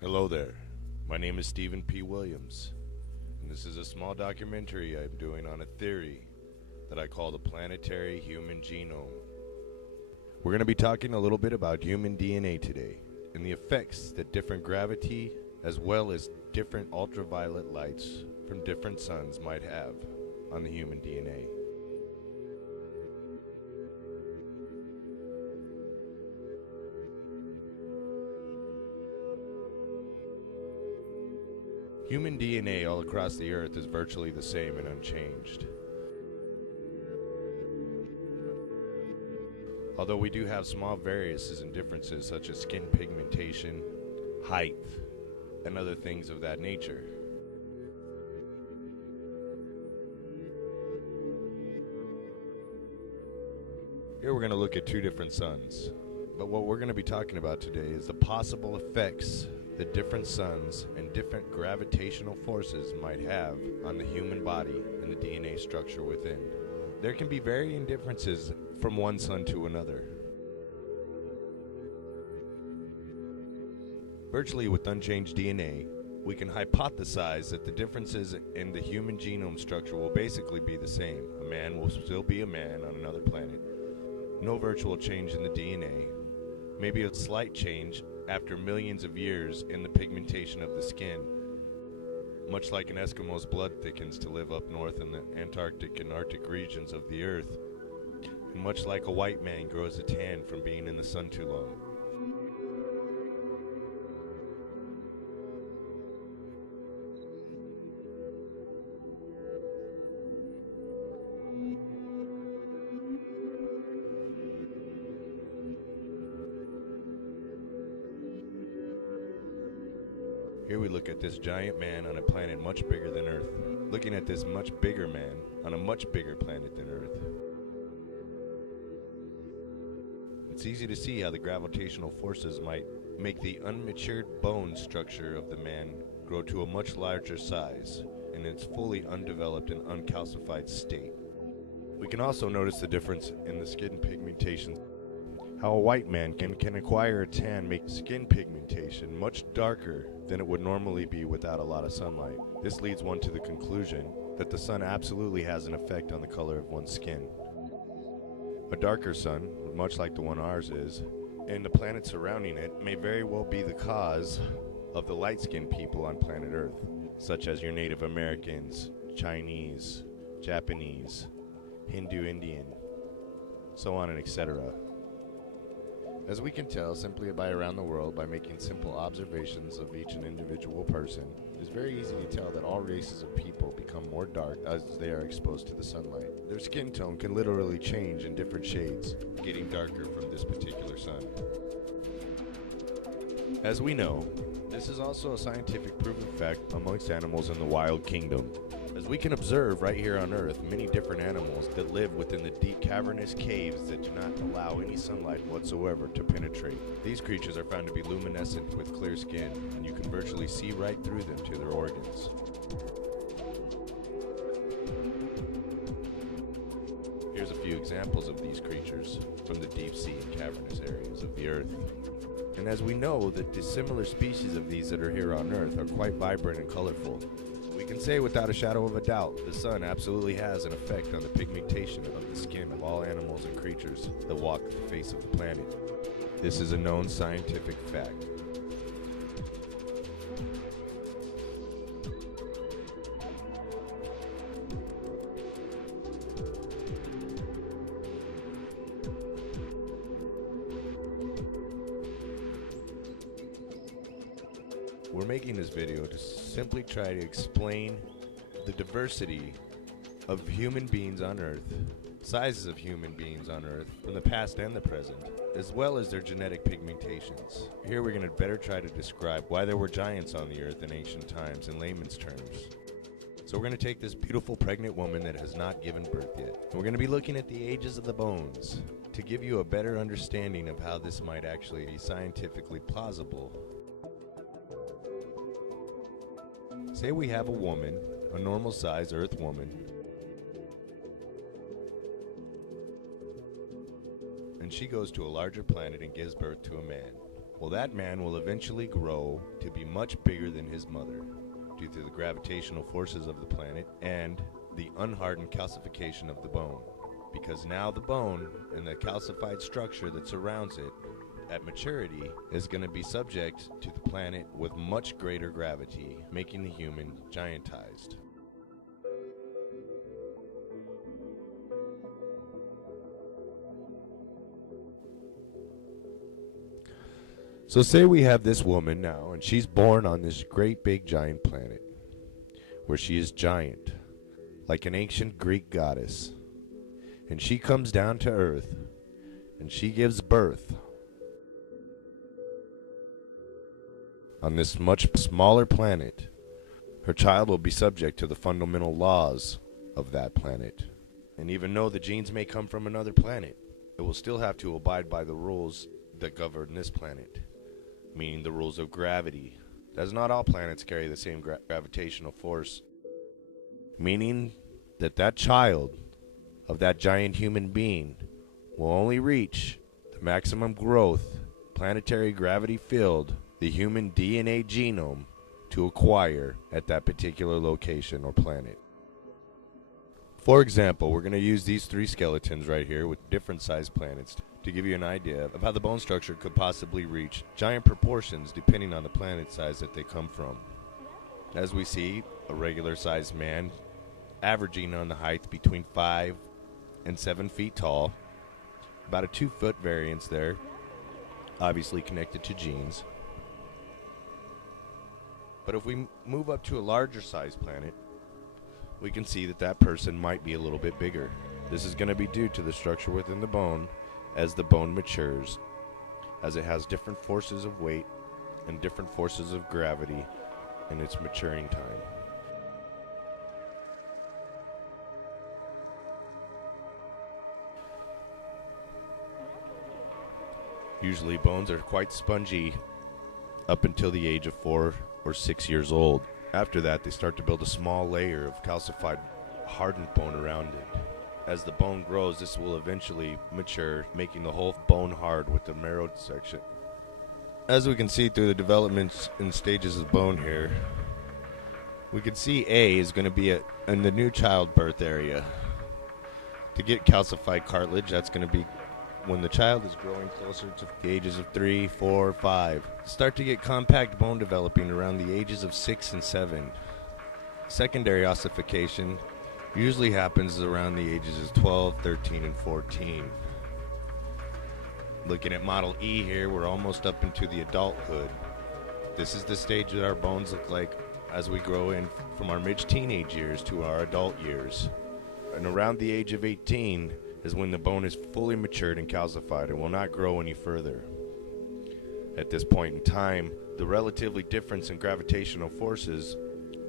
Hello there. My name is Stephen P. Williams, and this is a small documentary I'm doing on a theory that I call the Planetary Human Genome. We're going to be talking a little bit about human DNA today and the effects that different gravity as well as different ultraviolet lights from different suns might have on the human DNA. Human DNA all across the Earth is virtually the same and unchanged. Although we do have small variances and differences such as skin pigmentation, height, and other things of that nature. Here we're going to look at two different suns. But what we're going to be talking about today is the possible effects that different suns and different gravitational forces might have on the human body and the DNA structure within. There can be varying differences from one sun to another. Virtually with unchanged DNA, we can hypothesize that the differences in the human genome structure will basically be the same. A man will still be a man on another planet. No virtual change in the DNA. Maybe a slight change after millions of years in the pigmentation of the skin. Much like an Eskimo's blood thickens to live up north in the Antarctic and Arctic regions of the Earth. And much like a white man grows a tan from being in the sun too long. Here we look at this giant man on a planet much bigger than Earth, looking at this much bigger man on a much bigger planet than Earth. It's easy to see how the gravitational forces might make the unmatured bone structure of the man grow to a much larger size in its fully undeveloped and uncalcified state. We can also notice the difference in the skin pigmentation. How a white man can acquire a tan, make skin pigmentation much darker than it would normally be without a lot of sunlight. This leads one to the conclusion that the sun absolutely has an effect on the color of one's skin. A darker sun, much like the one ours is, and the planet surrounding it may very well be the cause of the light-skinned people on planet Earth, such as your Native Americans, Chinese, Japanese, Hindu Indian, so on and etc. As we can tell simply by around the world by making simple observations of each and individual person, it's very easy to tell that all races of people become more dark as they are exposed to the sunlight. Their skin tone can literally change in different shades, getting darker from this particular sun. As we know, this is also a scientific proven fact amongst animals in the wild kingdom. As we can observe right here on Earth, many different animals that live within the deep cavernous caves that do not allow any sunlight whatsoever to penetrate. These creatures are found to be luminescent with clear skin, and you can virtually see right through them to their organs. Here's a few examples of these creatures from the deep sea and cavernous areas of the Earth. And as we know that the similar species of these that are here on Earth are quite vibrant and colorful, we can say without a shadow of a doubt, the sun absolutely has an effect on the pigmentation of the skin of all animals and creatures that walk the face of the planet. This is a known scientific fact. We're making this video to simply try to explain the diversity of human beings on Earth, sizes of human beings on Earth from the past and the present, as well as their genetic pigmentations. Here we're going to better try to describe why there were giants on the Earth in ancient times in layman's terms. So we're going to take this beautiful pregnant woman that has not given birth yet, and we're going to be looking at the ages of the bones to give you a better understanding of how this might actually be scientifically plausible. Say we have a woman, a normal size Earth woman, and she goes to a larger planet and gives birth to a man. Well, that man will eventually grow to be much bigger than his mother due to the gravitational forces of the planet and the unhardened calcification of the bone. Because now the bone and the calcified structure that surrounds it at maturity is going to be subject to the planet with much greater gravity, making the human giantized. So say we have this woman now, and she's born on this great big giant planet, where she is giant, like an ancient Greek goddess. And she comes down to Earth, and she gives birth on this much smaller planet. Her child will be subject to the fundamental laws of that planet. And even though the genes may come from another planet, it will still have to abide by the rules that govern this planet, meaning the rules of gravity. As not all planets carry the same gravitational force, meaning that that child of that giant human being will only reach the maximum growth, planetary gravity field, the human DNA genome to acquire at that particular location or planet. For example, we're going to use these three skeletons right here with different sized planets to give you an idea of how the bone structure could possibly reach giant proportions depending on the planet size that they come from. As we see, a regular sized man averaging on the height between 5 and 7 feet tall, about a 2-foot variance there, obviously connected to genes. But if we move up to a larger sized planet, we can see that that person might be a little bit bigger. This is going to be due to the structure within the bone as the bone matures, as it has different forces of weight and different forces of gravity in its maturing time. Usually bones are quite spongy up until the age of 4 or 6 years old. After that, they start to build a small layer of calcified, hardened bone around it. As the bone grows, this will eventually mature, making the whole bone hard with the marrow section. As we can see through the developments and stages of bone here, we can see A is going to be in the new childbirth area. To get calcified cartilage, that's going to be when the child is growing closer to the ages of 3, 4, 5. Start to get compact bone developing around the ages of 6 and 7. Secondary ossification usually happens around the ages of 12, 13, and 14. Looking at model E here, we're almost up into the adulthood. This is the stage that our bones look like as we grow in from our mid-teenage years to our adult years. And around the age of 18 is when the bone is fully matured and calcified and will not grow any further. At this point in time, the relatively difference in gravitational forces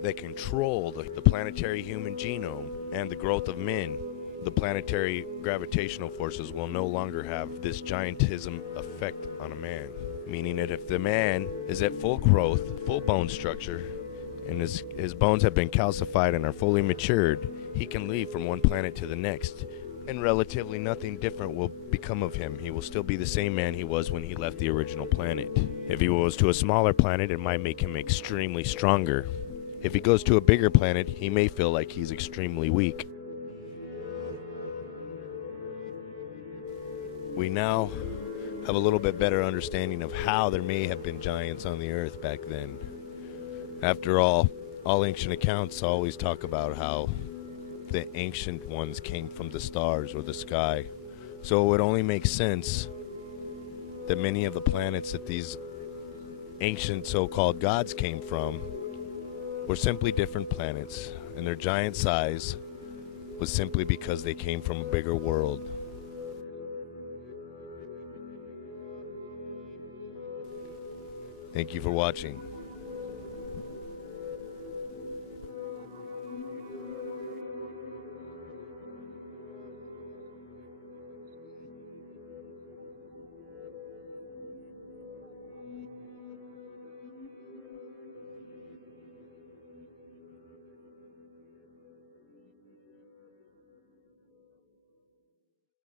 that control the planetary human genome and the growth of men, the planetary gravitational forces will no longer have this giantism effect on a man. Meaning that if the man is at full growth, full bone structure, and his bones have been calcified and are fully matured, he can leave from one planet to the next, and relatively nothing different will become of him. He will still be the same man he was when he left the original planet. If he goes to a smaller planet, it might make him extremely stronger. If he goes to a bigger planet, he may feel like he's extremely weak. We now have a little bit better understanding of how there may have been giants on the earth back then. After all ancient accounts always talk about how the ancient ones came from the stars or the sky. So it would only make sense that many of the planets that these ancient so-called gods came from were simply different planets, and their giant size was simply because they came from a bigger world. Thank you for watching.